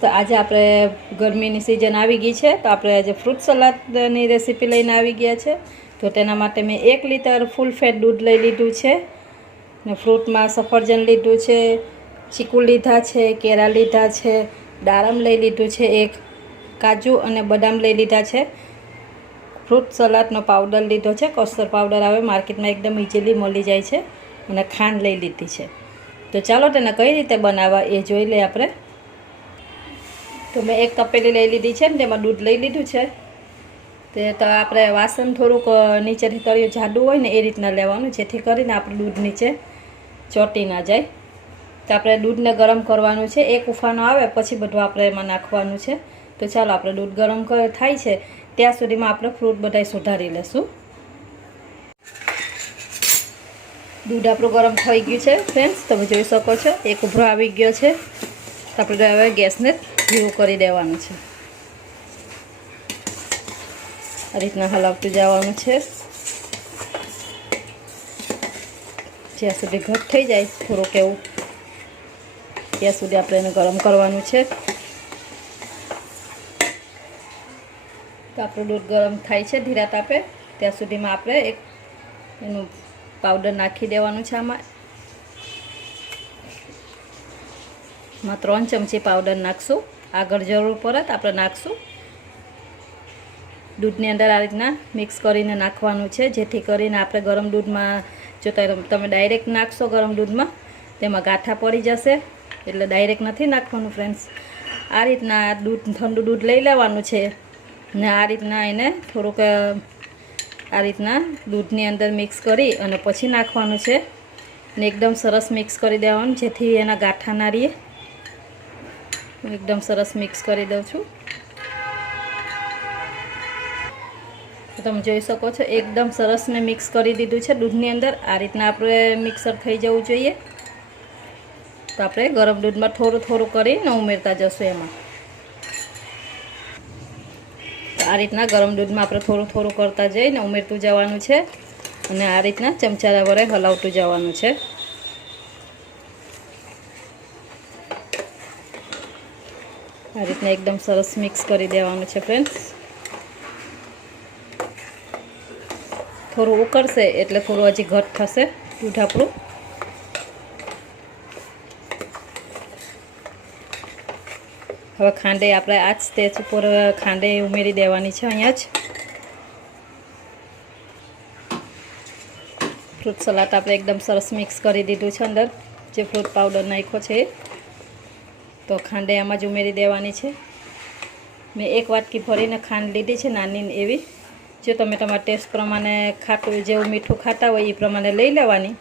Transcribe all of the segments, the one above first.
તો આજે આપણે ગરમીની સિઝન આવી ગઈ છે, તો આપણે આજે ફ્રૂટ સલાડની રેસીપી લઈને આવી ગયા છે. તો તેના માટે મેં 1 લીટર ફૂલ ફેટ દૂધ લઈ લીધું છે ને ફ્રૂટમાં સફરજન લીધું છે, ચીકુ લીધા છે, કેળા લીધા છે, દાડમ લઈ લીધું છે, એક કાજુ અને બદામ લઈ લીધા છે. ફ્રૂટ સલાડનો પાવડર લીધો છે, કસ્ટર્ડ પાવડર આવે માર્કેટમાં, એકદમ ઇઝીલી મળી જાય છે, અને ખાંડ લઈ લીધી છે. તો ચાલો તેને કઈ રીતે બનાવવા એ જોઈ લઈએ આપણે. તો મેં એક તપેલી લઈ લીધી છે ને તેમાં દૂધ લઈ લીધું છે. તે તો આપણે વાસણ થોડુંક નીચેથી તળિયું જાડું હોય ને એ રીતના લેવાનું, જેથી કરીને આપણું દૂધ નીચે ચોંટી ના જાય. તો આપણે દૂધને ગરમ કરવાનું છે, એક ઉફાનો આવે પછી બધું આપણે એમાં નાખવાનું છે. તો ચાલો આપણે દૂધ ગરમ થાય છે ત્યાં સુધીમાં આપણે ફ્રૂટ બધાય સુધારી લેશું. દૂધ આપણું ગરમ થઈ ગયું છે ફ્રેન્ડ્સ, તમે જોઈ શકો છો એક ઉભરો આવી ગયો છે. તો આપણે હવે ગેસને ધીરું કરી દેવાનું છે. આ રીતના હલાવતું જવાનું છે જ્યાં સુધી ઘટ થઈ જાય થોડુંક એવું, ત્યાં સુધી આપણે એને ગરમ કરવાનું છે. તો આપણું દૂધ ગરમ થાય છે ધીરા તાપે, ત્યાં સુધીમાં આપણે એનું પાવડર નાખી દેવાનું છે. આમાં 3 ચમચી પાવડર નાખશું, આગળ જરૂર પડે તો આપણે નાખશું. દૂધની અંદર આ રીતના મિક્સ કરીને નાખવાનું છે, જેથી કરીને આપણે ગરમ દૂધમાં જો તમે ડાયરેક્ટ નાખશો ગરમ દૂધમાં તેમાં ગાંઠા પડી જશે, એટલે ડાયરેક્ટ નથી નાખવાનું ફ્રેન્ડ્સ. આ રીતના ઠંડુ દૂધ લઈ લેવાનું છે ને આ રીતના એને થોડુંક આ રીતના દૂધની અંદર મિક્સ કરી અને પછી નાખવાનું છે ને એકદમ સરસ મિક્સ કરી દેવાનું, જેથી એના ગાંઠા ના રહે. એકદમ સરસ મિક્સ કરી દઉં છું. તમે જોઈ શકો છો એકદમ સરસ મેં મિક્સ કરી દીધું છે દૂધની અંદર. આ રીતના આપણે મિક્સર થઈ જવું જોઈએ. તો આપણે ગરમ દૂધમાં થોડું થોડું કરીને ઉમેરતા જશું એમાં. આ રીતના ગરમ દૂધમાં આપણે થોડું થોડું કરતા જઈને ઉમેરતું જવાનું છે, અને આ રીતના ચમચા વડે હલાવતું જવાનું છે. આ રીતના એકદમ સરસ મિક્સ કરી દેવાનું છે ફ્રેન્ડ્સ. થોડું ઉકળશે એટલે થોડું હજી ઘટ થશે દૂધ આપણું. હવે ખાંડે આપણે આ જ સ્ટેજ ઉપર ખાંડે ઉમેરી દેવાની છે. અહીંયા જ ફ્રૂટ સલાડ આપણે એકદમ સરસ મિક્સ કરી દીધું છે. અંદર જે ફ્રૂટ પાવડર નાખ્યો છે તો ખાંડે આમાં જ ઉમેરી દેવાની છે. મેં 1 વાટકી ભરીને ખાંડ લીધી છે નાની એવી. જો તમે તમારા ટેસ્ટ પ્રમાણે ખાટું જેવું મીઠું ખાતા હોય એ પ્રમાણે લઈ લેવાની,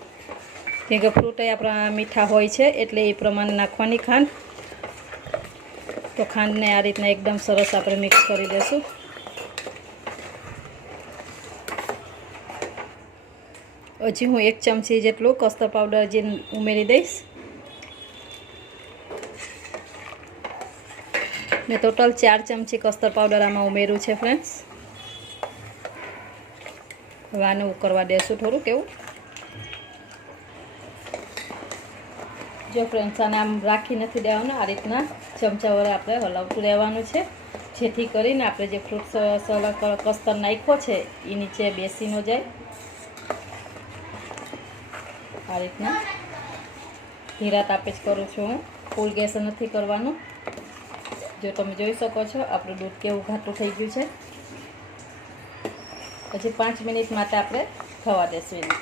કેમ કે ફ્રૂટ આપણા મીઠા હોય છે એટલે એ પ્રમાણે નાખવાની ખાંડ. તો ખાંડને આ રીતના એકદમ સરસ આપણે મિક્સ કરી દઈશું. હજી હું 1 ચમચી જેટલું કસ્ટર્ડ પાવડર જે ઉમેરી દઈશ. મેં ટોટલ 4 ચમચી કસ્ટર્ડ પાવડર આમાં ઉમેર્યું છે ફ્રેન્ડ્સ. હવે આને ઉકળવા દેશું થોડુંક એવું. જો ફ્રેન્ડ્સ આને આમ રાખી નથી દેવાનું, આ રીતના ચમચા વડે આપણે હલાવતું રહેવાનું છે, જેથી કરીને આપણે જે ફ્રૂટ સલાડ કસ્ટર્ડ નાખ્યો છે એ નીચે બેસી ન જાય. આ રીતના ધીરા તાપે જ કરું છું હું, ફૂલ ગેસ નથી કરવાનું. જો તમે જોઈ શકો છો આપણું દૂધ કેવું ઘાટું થઈ ગયું છે. પછી 5 મિનિટ માટે આપણે થવા દેશું એને.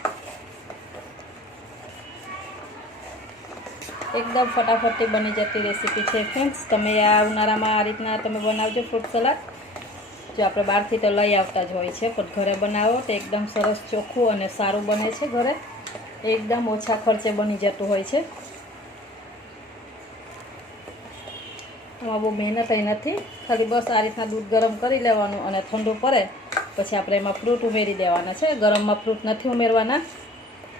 એકદમ ફટાફટથી બની જતી રેસીપી છે ફ્રેન્ડ્સ. તમે આ ઉનાળામાં આ રીતના તમે બનાવજો ફ્રૂટ સલાડ. જો આપણે બહારથી તો લઈ આવતા જ હોય છે, પણ ઘરે બનાવો તો એકદમ સરસ ચોખ્ખું અને સારું બને છે. ઘરે એકદમ ઓછા ખર્ચે બની જતું હોય છે. આમાં બહુ મહેનત નથી, ખાલી બસ આ રીતના દૂધ ગરમ કરી લેવાનું અને ઠંડુ પડે પછી આપણે એમાં ફ્રૂટ ઉમેરી દેવાના છે. ગરમમાં ફ્રૂટ નથી ઉમેરવાના.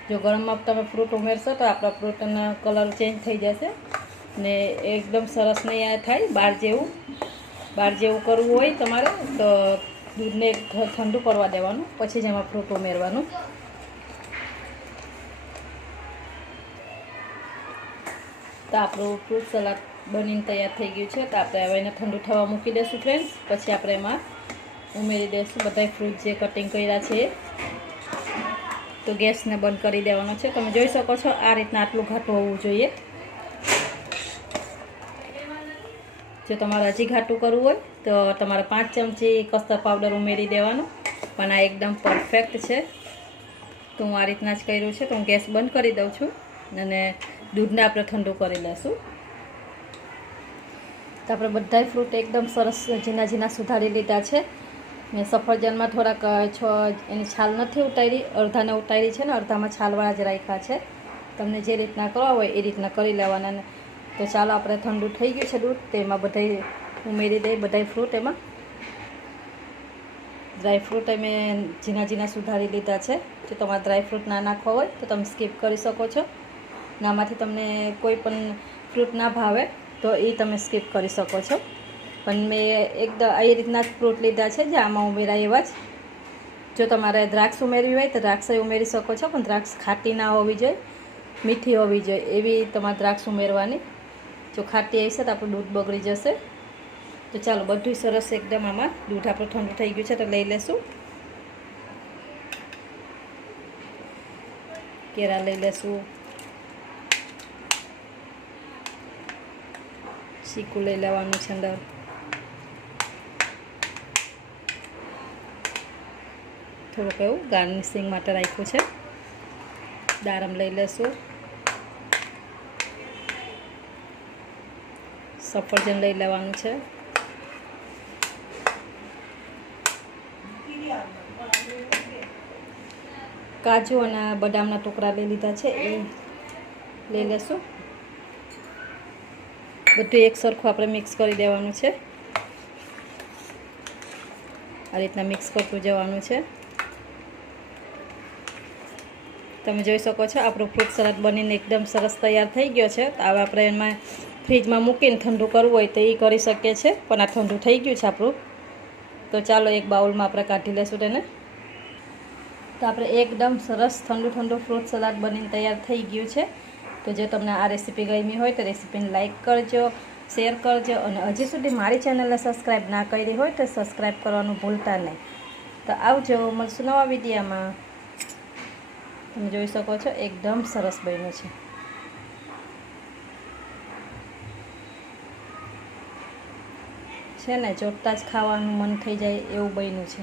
જો ગરમમાં તમે ફ્રૂટ ઉમેરશો તો આપણા ફ્રૂટના કલર ચેન્જ થઈ જશે ને એકદમ સરસ નહીં થાય. બહાર જેવું કરવું હોય તમારે તો દૂધને ઠંડુ પડવા દેવાનું, પછી જ એમાં ફ્રૂટ ઉમેરવાનું. તો આપણું ફ્રૂટ સલાડ બનીને તૈયાર થઈ ગયું છે. તો આપણે હવે એને ઠંડુ થવા મૂકી દઈશું ફ્રેન્ડ્સ. પછી આપણે એમાં ઉમેરી દઈશું બધા ફ્રૂટ જે કટિંગ કર્યા છે. તો ગેસને બંધ કરી દેવાનો છે. તમે જોઈ શકો છો આ રીતના આટલું ઘાટું હોવું જોઈએ. જો તમારે હજી ઘાટું કરવું હોય તો તમારે 5 ચમચી કસ્ટર્ડ પાવડર ઉમેરી દેવાનો. પણ આ એકદમ પરફેક્ટ છે. તો હું આ રીતના જ કર્યું છે. તો હું ગેસ બંધ કરી દઉં છું અને દૂધને આપણે ઠંડુ કરી લઈશું. તો આપણે બધા ફ્રૂટ એકદમ સરસ ઝીણા ઝીણા સુધારી લીધા છે. મેં સફરજનમાં થોડાક એની છાલ નથી ઉતારી, અડધાને ઉતારી છે ને અડધામાં છાલવાળા જ રાખ્યા છે. તમને જે રીતના કરવા હોય એ રીતના કરી લેવાના. તો ચાલો આપણે ઠંડુ થઈ ગયું છે દૂધ, તો એમાં બધા ઉમેરી દઈએ બધા ફ્રૂટ. એમાં ડ્રાયફ્રૂટ મેં ઝીણા ઝીણા સુધારી લીધા છે. જો તમારે ડ્રાયફ્રૂટ ના નાખવા હોય તો તમે સ્કીપ કરી શકો છો. આમાંથી તમને કોઈ પણ ફ્રૂટ ના ભાવે તો એ તમે સ્કીપ કરી શકો છો. પણ મેં એકદમ એ રીતના જ ફ્રૂટ લીધા છે જે આમાં ઉમેરાય એવા જ. જો તમારે દ્રાક્ષ ઉમેરવી હોય તો દ્રાક્ષ ઉમેરી શકો છો, પણ દ્રાક્ષ ખાટી ના હોવી જોઈએ, મીઠી હોવી જોઈએ એવી તમારે દ્રાક્ષ ઉમેરવાની. જો ખાટી હશે તો આપણું દૂધ બગડી જશે. તો ચાલો બધું સરસ એકદમ આમાં દૂધ આપણું ઠંડુ થઈ ગયું છે તો લઈ લેશું. કેળા લઈ લેશું, ચીકુ લઈ લેવાનું છે, અંદર થોડુંક એવું ગાર્નિશિંગ માટે રાખ્યું છે. દાડમ લઈ લેશું, સફરજન લઈ લેવાનું છે, કાજુ અને બદામના ટુકડા લઈ લીધા છે એ લઈ લેશું. બધું એક સરખું આપણે મિક્સ કરી દેવાનું છે. આ રીતના મિક્સ કરતું જવાનું છે. તમે જોઈ શકો છો આપણું ફ્રૂટ સલાડ બનીને એકદમ સરસ તૈયાર થઈ ગયો છે. તો હવે આપણે એમાં ફ્રીજમાં મૂકીને ઠંડુ કરવું હોય તો એ કરી શકીએ છીએ. પણ આ ઠંડુ થઈ ગયું છે આપણું. તો ચાલો એક બાઉલમાં આપણે કાઢી લઈશું તેને. તો આપણે એકદમ સરસ ઠંડુ ઠંડુ ફ્રૂટ સલાડ બનીને તૈયાર થઈ ગયું છે. તો જો તમને આ રેસીપી ગમી હોય તો રેસીપીને લાઇક કરજો, શેર કરજો અને હજી સુધી મારી ચેનલને સબસ્ક્રાઈબ ના કરી હોય તો સબસ્ક્રાઈબ કરવાનું ભૂલતા નહીં. તો આવજો, મળશું નવા વિડીયોમાં. તમે જોઈ શકો છો એકદમ સરસ બન્યું છે ને જોતાં જ ખાવાનું મન થઈ જાય એવું બન્યું છે.